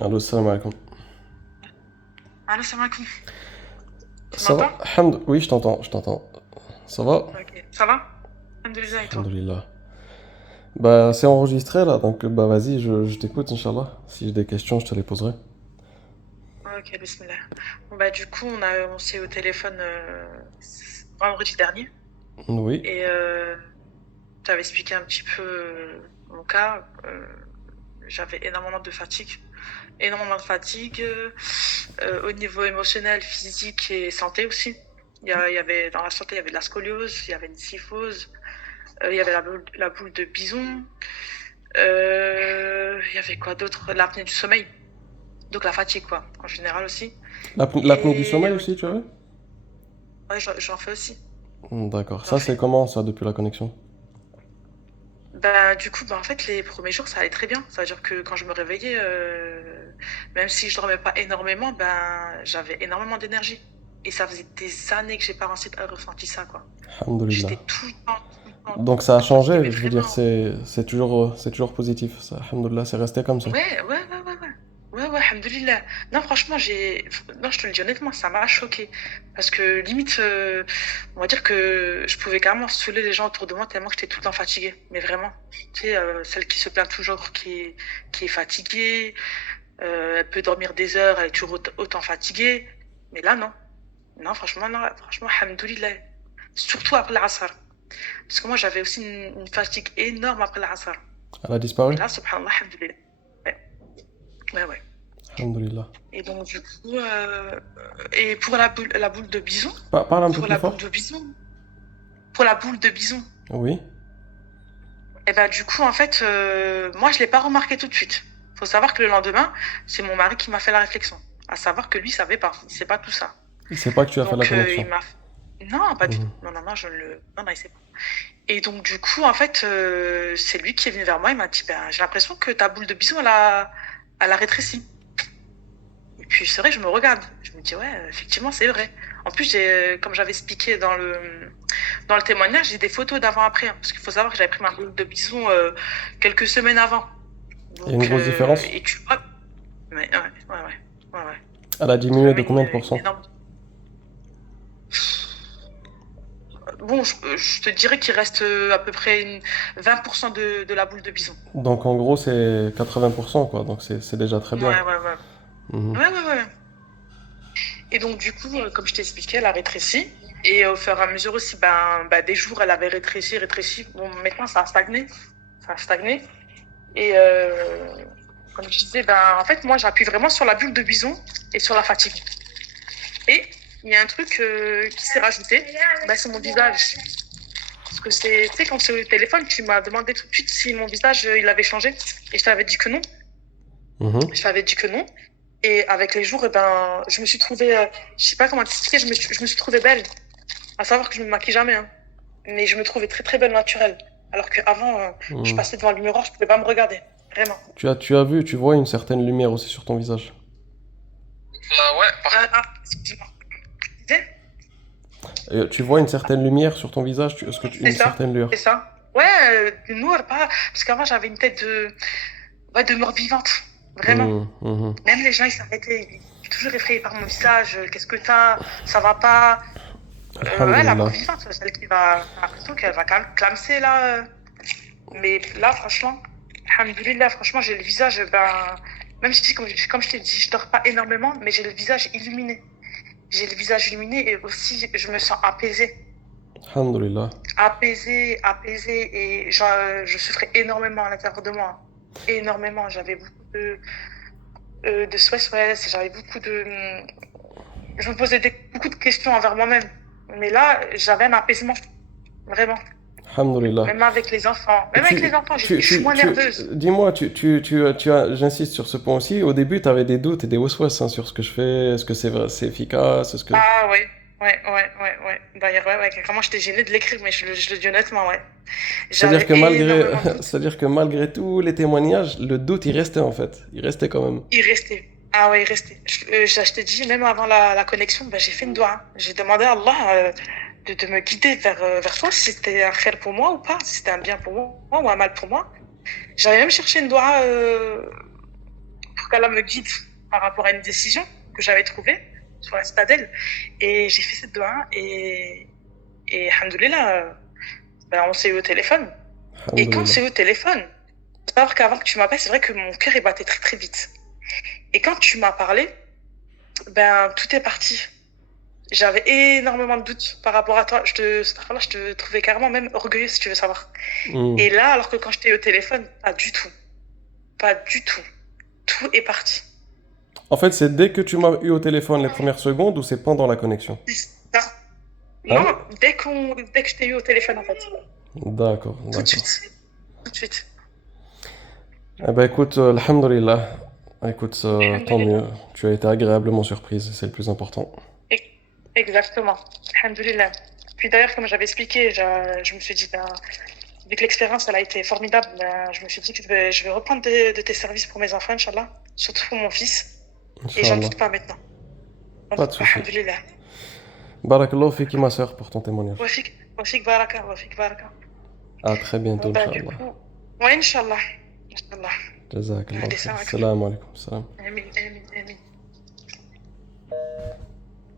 Allô, salam alaikum. Allô, salam alaikum. Tu Ça va? m'entends? Oui, je t'entends, je t'entends. Ça va? Ok. Ça va? Alhamdoulilah, et toi? Alhamdulillah. Bah, c'est enregistré là, donc bah vas-y, je t'écoute, Inch'Allah. Si j'ai des questions, je te les poserai. Ok, bismillah. Bon, bah, du coup, on s'est au téléphone vendredi dernier Oui. et t'avais expliqué un petit peu mon cas. J'avais énormément de fatigue au niveau émotionnel, physique et santé aussi. Il y avait, dans la santé, il y avait de la scoliose, il y avait une kyphose, il y avait la boule de bison, il y avait quoi d'autre? L'apnée du sommeil. Donc la fatigue, quoi, en général aussi. L'apnée du Et sommeil aussi, tu avais? ouais, j'en fais aussi. D'accord. J'en Ça, c'est fais. comment ça depuis la connexion? Bah, du coup, bah, en fait, les premiers jours, ça allait très bien. Ça veut dire que quand je me réveillais, même si je dormais pas énormément, ben, j'avais énormément d'énergie. Et ça faisait des années que j'ai pas ressenti ça, quoi. Alhamdulillah. J'étais tout Donc le temps ça a fatiguée, changé, mais je veux dire, vraiment. c'est toujours positif. Ça, alhamdulillah, c'est resté comme ça. Ouais, ouais, ouais, ouais, ouais. Ouais, ouais, alhamdoulilah. Non, franchement, non, je te le dis honnêtement, ça m'a choqué. Parce que limite, on va dire que je pouvais carrément saouler les gens autour de moi tellement que j'étais tout le temps fatiguée. Mais vraiment. Tu sais, celle qui se plaint toujours, qui est fatiguée, elle peut dormir des heures, elle est toujours autant fatiguée. Mais là, non. Non, franchement, non, franchement, alhamdoulilah. Surtout après l'Asr. Parce que moi, j'avais aussi une fatigue énorme après l'Asr. Elle a Mais disparu? là, subhanallah, alhamdoulilah. Ouais, ouais, ouais. Alhamdulillah. Et donc, du coup, et pour la boule de bison, Parle un peu pour plus la boule fort. de bison, pour la boule de bison, Oui. et ben, du coup, en fait, moi, je l'ai pas remarqué tout de suite. Faut savoir que le lendemain, c'est mon mari qui m'a fait la réflexion. À savoir que lui, il savait pas. Il sait pas tout ça. Il sait pas que tu as fait la Donc, connexion. non, pas du tout. Mhm. Non, non, non, non, non, il sait pas. Et donc, du coup, en fait, c'est lui qui est venu vers moi. Il m'a dit, ben, j'ai l'impression que ta boule de bison, elle a rétréci. Et puis c'est vrai, je me regarde. Je me dis, ouais, effectivement, c'est vrai. En plus, comme j'avais expliqué dans le témoignage, j'ai des photos d'avant-après, hein, parce qu'il faut savoir que j'avais pris ma boule de bison quelques semaines avant. Il y a une Donc, grosse différence. et tu vois, ouais, ouais, ouais, ouais, ouais, ouais. Elle a diminué Vraiment de combien de une pourcents? énorme. Bon, je te dirais qu'il reste à peu près 20% de la boule de bison. Donc en gros, c'est 80%, quoi. Donc c'est déjà très Ouais, bien. ouais, ouais. Mhm. Ouais, ouais, ouais. Et donc, du coup, comme je t'ai expliqué, elle a rétréci. Et au fur et à mesure aussi, des jours, elle avait rétréci, rétréci. Bon, maintenant, ça a stagné. Ça a stagné. Et comme je disais, en fait, moi, j'appuie vraiment sur la bulle de bison et sur la fatigue. Et il y a un truc qui s'est rajouté, c'est mon visage. Parce que tu sais, quand c'est au téléphone, tu m'as demandé tout de suite si mon visage, il avait changé. Et je t'avais dit que non. Mhm. Je t'avais dit que non. Et avec les jours, je me suis trouvée, je sais pas comment t'expliquer, je me suis trouvée belle. À savoir que je me maquille jamais, hein. Mais je me trouvais très très belle naturelle. Alors qu'avant, je Mhm. passais devant le miroir, je pouvais pas me regarder. Vraiment. Tu as vu, tu vois une certaine lumière aussi sur ton visage. Ouais, excuse-moi. Tu disais. Tu vois une certaine lumière sur ton visage, C'est une ça, certaine c'est lueur. ça. Ouais, du noir, pas. Parce qu'avant, j'avais une tête ouais, de mort vivante. Vraiment. Mhm. Mhm. Même les gens, ils s'arrêtaient. Ils étaient toujours effrayés par mon visage. Qu'est-ce que t'as? Ça va pas? Ouais, la mort Alhamdulillah. vivante, celle qui va. T'as l'impression qu'elle va clamser, là. Mais là, franchement, alhamdoulilah, franchement, j'ai le visage, même si, comme je t'ai dit, je dors pas énormément, mais j'ai le visage illuminé. J'ai le visage illuminé et aussi, je me sens apaisée. Alhamdulillah. Apaisée et je souffrais énormément à l'intérieur de moi. Énormément. J'avais beaucoup de stress, j'avais je me posais beaucoup de questions envers moi-même. Mais là, j'avais un apaisement. Vraiment. Alhamdulillah. Même avec les enfants. Et Même avec les enfants, je suis moins nerveuse. dis-moi, j'insiste sur ce point aussi. Au début, tu avais des doutes et des waswas hein, sur ce que je fais. Est-ce que c'est vrai, c'est efficace? Est-ce que... Ah ouais, ouais. D'ailleurs, ouais, vraiment, j'étais gênée de l'écrire, mais je le dis honnêtement, ouais. C'est-à-dire J'avais que malgré, énormément de doutes. c'est-à-dire que malgré tous les témoignages, le doute, il restait en fait. Il restait quand même. Il restait. Ah ouais, il restait. Je t'ai dit, même avant la connexion, j'ai fait une doigt. J'ai demandé à Allah de me guider vers toi, si c'était un khair pour moi ou pas, si c'était un bien pour moi ou un mal pour moi. J'avais même cherché une doigt pour qu'Allah me guide par rapport à une décision que j'avais trouvée sur la citadelle. Et j'ai fait cette doigt et alhamdoulilah, ben, on s'est eu au téléphone. Et quand on Alhamdoulilah. s'est eu au téléphone, faut savoir qu'avant que tu m'appelles, c'est vrai que mon cœur il battait très très vite. Et quand tu m'as parlé, ben tout est parti. J'avais énormément de doutes par rapport à toi. Je te trouvais carrément même orgueilleuse si tu veux savoir. Hmm. Et là, alors que quand j'étais au téléphone, pas du tout. Pas du tout. Tout est parti. En fait, c'est dès que tu m'as eu au téléphone les premières secondes ou c'est pendant la connexion? C'est ça. Non, Hein? dès que je t'ai eu au téléphone, en fait. D'accord, Tout de d'accord. suite. Tout de suite. Eh ben écoute, alhamdoulilah. Écoute, tant mieux. Alhamdoulilah. Tu as été agréablement surprise, c'est le plus important. E- Exactement. Alhamdoulilah. Puis d'ailleurs, comme j'avais expliqué, je me suis dit, ben, vu que l'expérience, elle a été formidable, ben, je me suis dit que je vais reprendre de tes services pour mes enfants, Inch'Allah. Surtout pour mon fils. Et j'en Inch'Allah. doute pas maintenant. J'en Pas de doute pas, souci. alhamdoulilah. Barakallahu fiki ma sœur pour ton témoignage. Wafik baraka, wafik baraka. À très bientôt, Bon, bah, du Inch'Allah. coup, ouais, Inch'Allah. Inch'Allah. Jazakallahu Allez, khair. salam alaikum. Salam alaikum. Salam. Amin, amin.